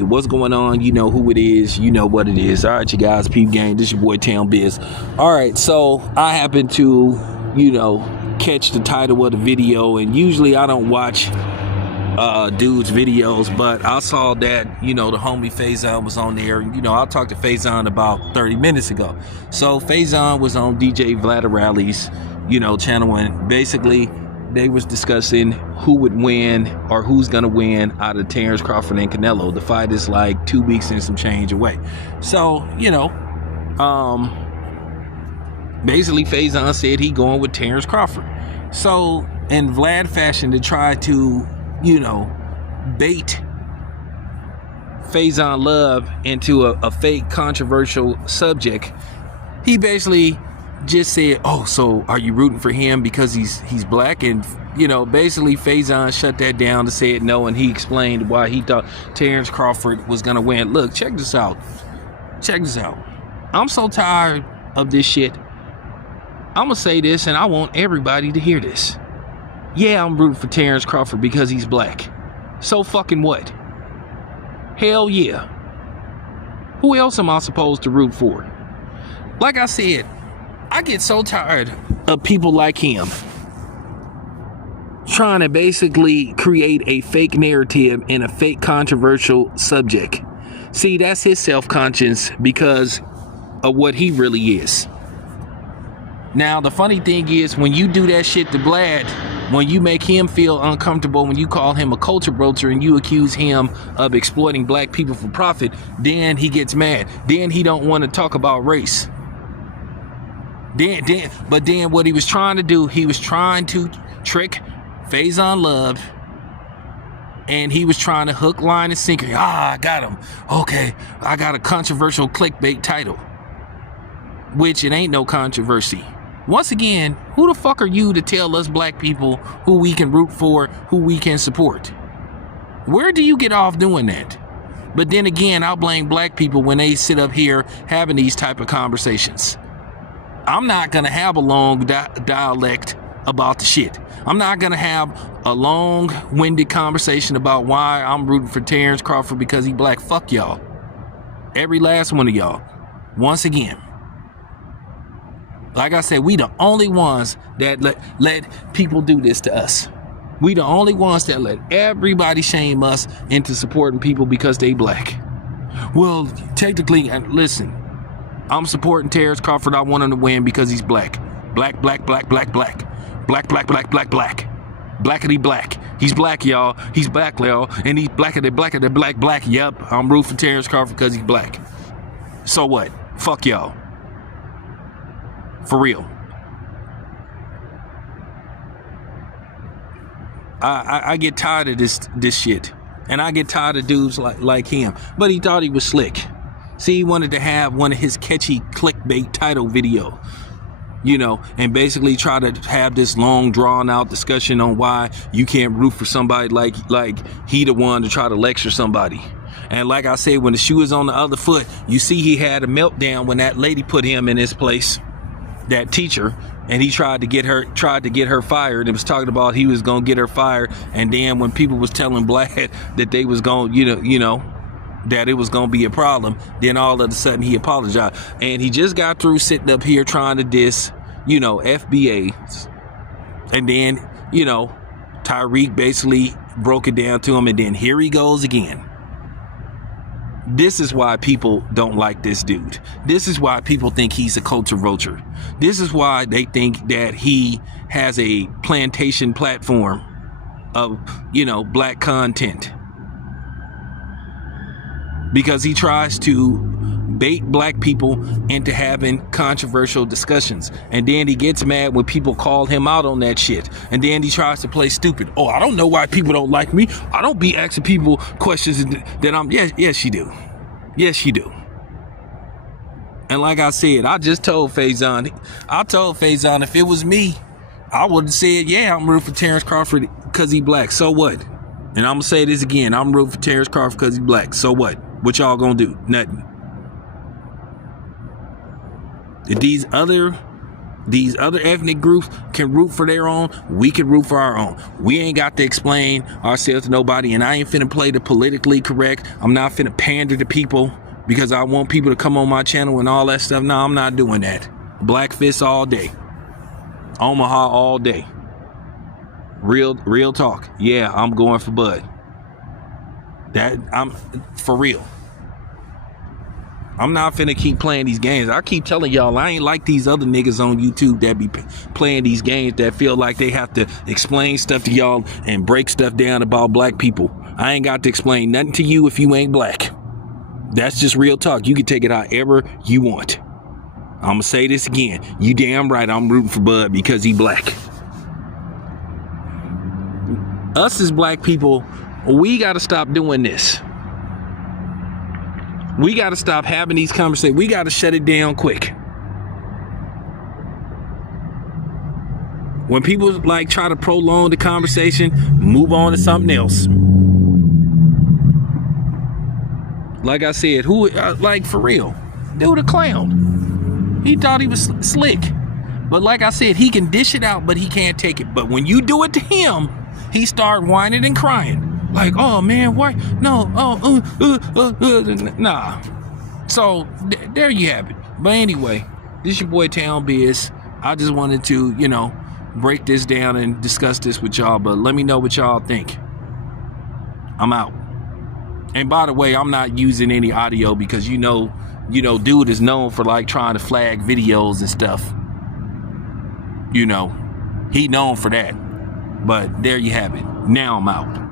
What's going on? You know who it is. You know what it is. All right, you guys, peep gang. This your boy Town Biz. All right, so I happen to, catch the title of the video, and usually I don't watch dudes' videos, but I saw that, the homie Faison was on there. I talked to Faison about 30 minutes ago. So Faison was on DJ Vlad Rally's, channel, and basically they was discussing who would win or who's gonna win out of Terrence Crawford and Canelo. The fight is like 2 weeks and some change away. So, basically Faison said he going with Terrence Crawford. So in Vlad fashion, to try to, bait Faison Love into a fake controversial subject, he basically just said, oh, so are you rooting for him because he's black? And basically Faison shut that down and said no, and he explained why he thought Terrence Crawford was gonna win. Look, check this out. I'm so tired of this shit. I'm gonna say this, and I want everybody to hear this. Yeah, I'm rooting for Terrence Crawford because he's black. So fucking what? Hell yeah. Who else am I supposed to root for? Like I said, I get so tired of people like him trying to basically create a fake narrative in a fake controversial subject. See, that's his self-conscience because of what he really is. Now, the funny thing is, when you do that shit to Vlad, when you make him feel uncomfortable, when you call him a culture broacher and you accuse him of exploiting black people for profit, then he gets mad. Then he don't want to talk about race. But then what he was trying to do, he was trying to trick Faison Love, and he was trying to hook, line, and sinker. I got him. Okay, I got a controversial clickbait title, which it ain't no controversy. Once again, who the fuck are you to tell us black people who we can root for, who we can support? Where do you get off doing that? But then again, I'll blame black people when they sit up here having these type of conversations. I'm not gonna have a long dialect about the shit. I'm not gonna have a long-winded conversation about why I'm rooting for Terrence Crawford because he black. Fuck y'all. Every last one of y'all. Once again. Like I said, we the only ones that let people do this to us. We the only ones that let everybody shame us into supporting people because they black. Well, technically, listen, I'm supporting Terrence Crawford. I want him to win because he's black. Black. Blackity black. He's black, y'all. He's black, y'all. And he's blackity black. Yep, I'm rooting for Terrence Crawford because he's black. So what? Fuck y'all. For real. I get tired of this shit. And I get tired of dudes like him. But he thought he was slick. See, he wanted to have one of his catchy clickbait title video, and basically try to have this long drawn out discussion on why you can't root for somebody like he the one to try to lecture somebody. And like I said, when the shoe is on the other foot, you see he had a meltdown when that lady put him in his place, that teacher, and he tried to get her fired and was talking about he was gonna get her fired. And then when people was telling Vlad that they was gonna, that it was going to be a problem, then all of a sudden he apologized. And he just got through sitting up here trying to diss, FBAs. And then, Tyreek basically broke it down to him, and then here he goes again. This is why people don't like this dude. This is why people think he's a culture vulture. This is why they think that he has a plantation platform of, black content. Because he tries to bait black people into having controversial discussions. And then he gets mad when people call him out on that shit. And then he tries to play stupid. Oh, I don't know why people don't like me. I don't be asking people questions that I'm... Yes, you do. Yes, you do. And like I said, I told Faison if it was me, I would have said, yeah, I'm rooting for Terrence Crawford because he black. So what? And I'm going to say this again. I'm rooting for Terrence Crawford because he black. So what? What y'all gonna do? Nothing. If these other These other ethnic groups can root for their own. We can root for our own. We ain't got to explain ourselves to nobody. And I ain't finna play the politically correct. I'm not finna pander to people because I want people to come on my channel and all that stuff. No, I'm not doing that. Black fists all day. Omaha all day. Real talk. Yeah, I'm going for Bud. I'm for real. I'm not finna keep playing these games. I keep telling y'all, I ain't like these other niggas on YouTube that be playing these games that feel like they have to explain stuff to y'all and break stuff down about black people. I ain't got to explain nothing to you if you ain't black. That's just real talk. You can take it however you want. I'm gonna say this again. You damn right I'm rooting for Bud because he black. Us as black people, we gotta stop doing this. We got to stop having these conversations. We got to shut it down quick. When people like try to prolong the conversation, move on to something else. Like I said, like for real, dude, a clown. He thought he was slick. But like I said, he can dish it out, but he can't take it. But when you do it to him, he start whining and crying. Like, oh man, why? No, nah. So there you have it. But anyway, this is your boy Town Biz. I just wanted to, break this down and discuss this with y'all. But let me know what y'all think. I'm out. And by the way, I'm not using any audio because dude is known for like trying to flag videos and stuff. He known for that. But there you have it. Now I'm out.